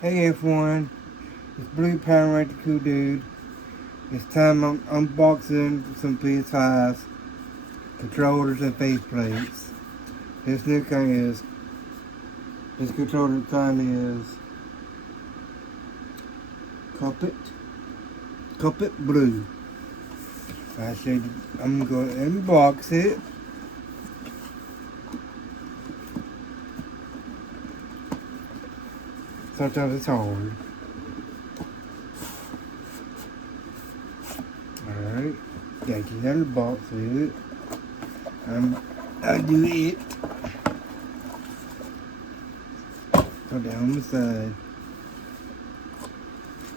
Hey everyone, it's Blue Power Ranger Cool Dude. It's time I'm unboxing some ps5s, controllers and faceplates. This new kind is, this controller kind is carpet, carpet blue. I said I'm going to unbox it. Sometimes it's hard. Alright, got to get out of the box with it. I'll do it. Put it on the side.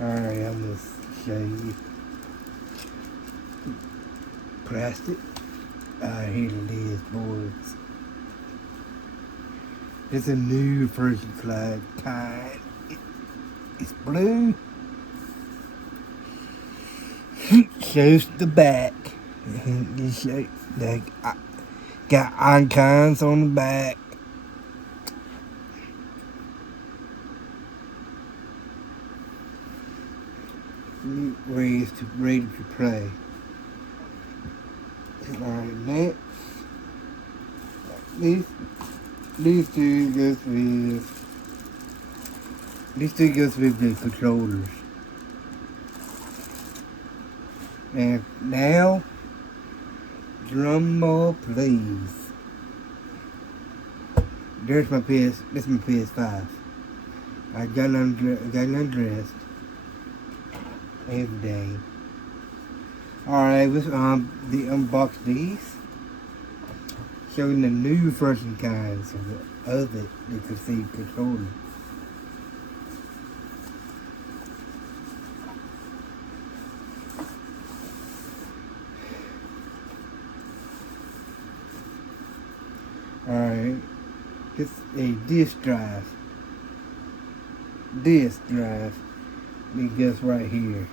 Alright, I'm going to show you. Plastic. Here it is, boys. It's a new first class kind. It's blue. Shows the back. This show, they got icons on the back. Ready to play. Alright, next. These two goes with the controllers. And now, drum roll please. This is my ps5. I got undressed every day. Alright, let's unbox these. Showing the new version kinds of it. You can see controller. Alright, it's a disk drive. It goes right here.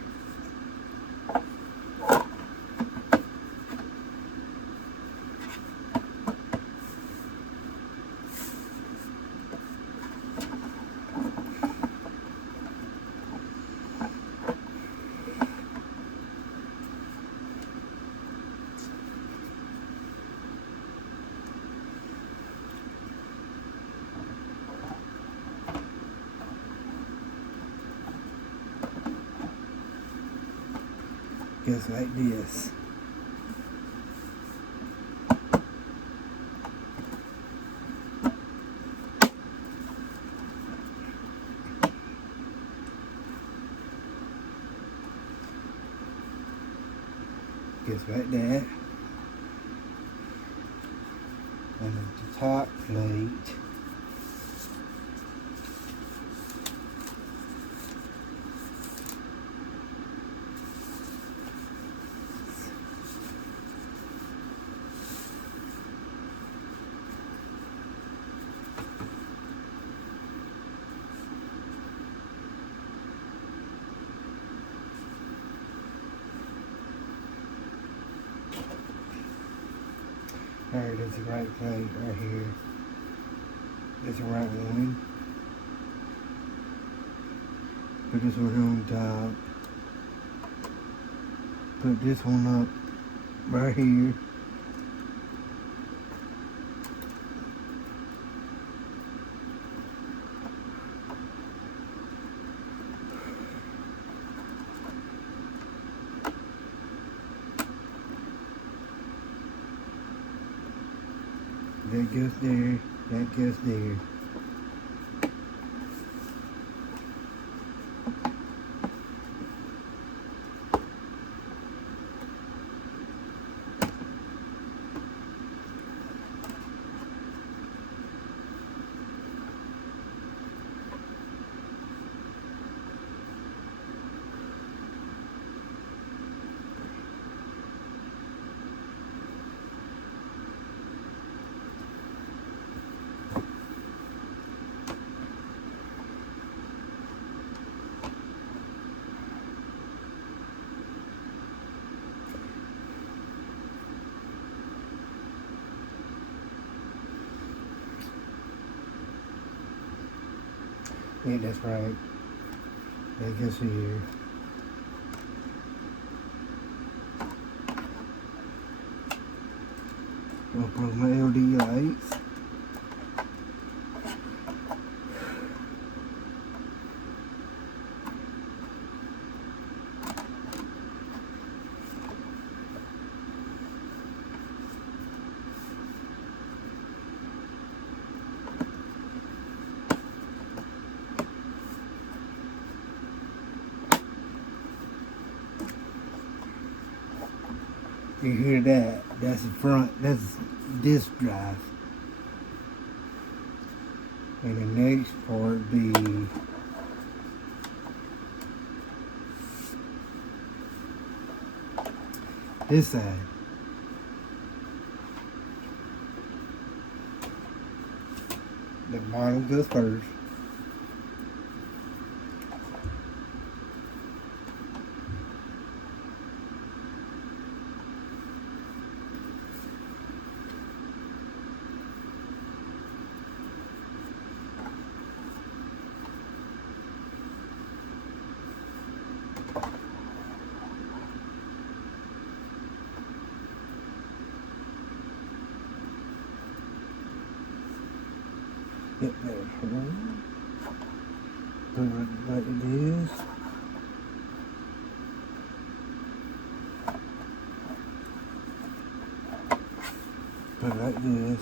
Just like this. Just like that. And the top plate. Alright, that's the right plate right here. That's the right one. Put this one on top. Put this one up right here. That goes there, that goes there. Yeah, that's right. I guess here. I'll plug my LED lights. You hear that? That's the front. That's disk drive. And the next part be this side. The bottom goes first. Get that hole. Put it like this. Put it like this.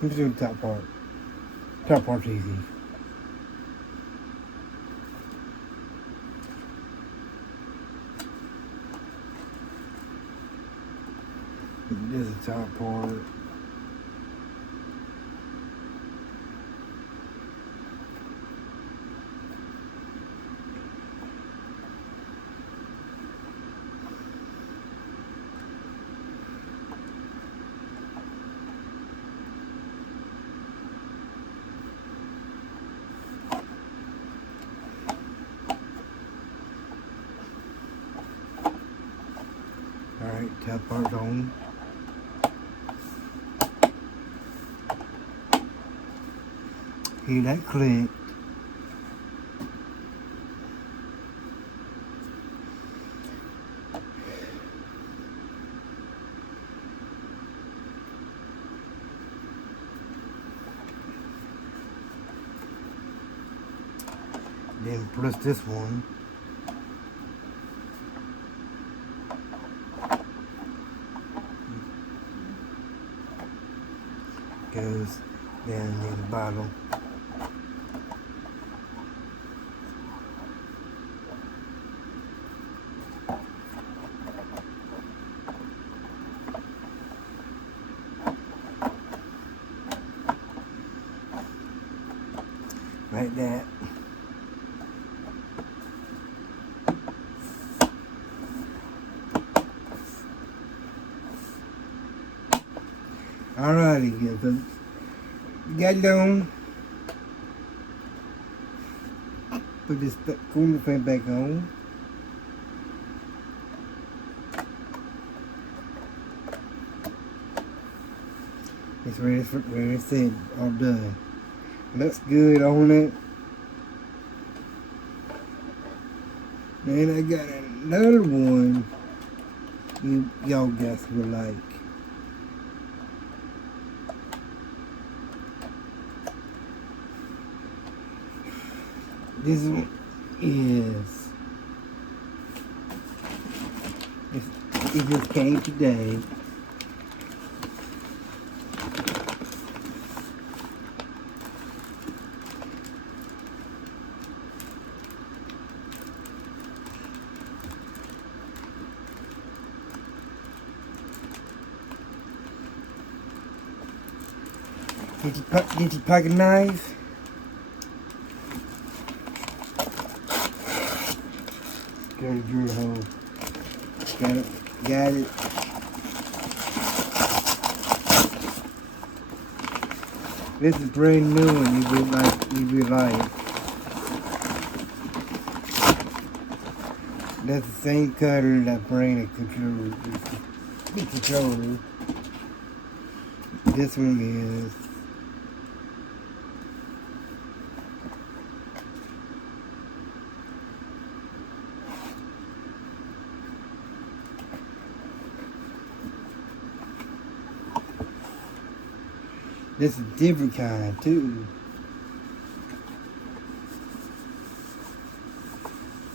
Let's do the top part. Top part's easy. This is the top part. Alright, top part's on. Hear that click. Then press this one. Goes down in the bottom. Like that. Alrighty, kids. Got it on. Put this cooling fan back on. It's ready for where it said all done. Looks good on it. Then I got another one y'all guys will like. This one is, it just came today. Get your pocket knife. Got a drill hole. Got it. This is brand new and you will like. That's the same color that brain controller. The controller. This one is. This is a different kind too.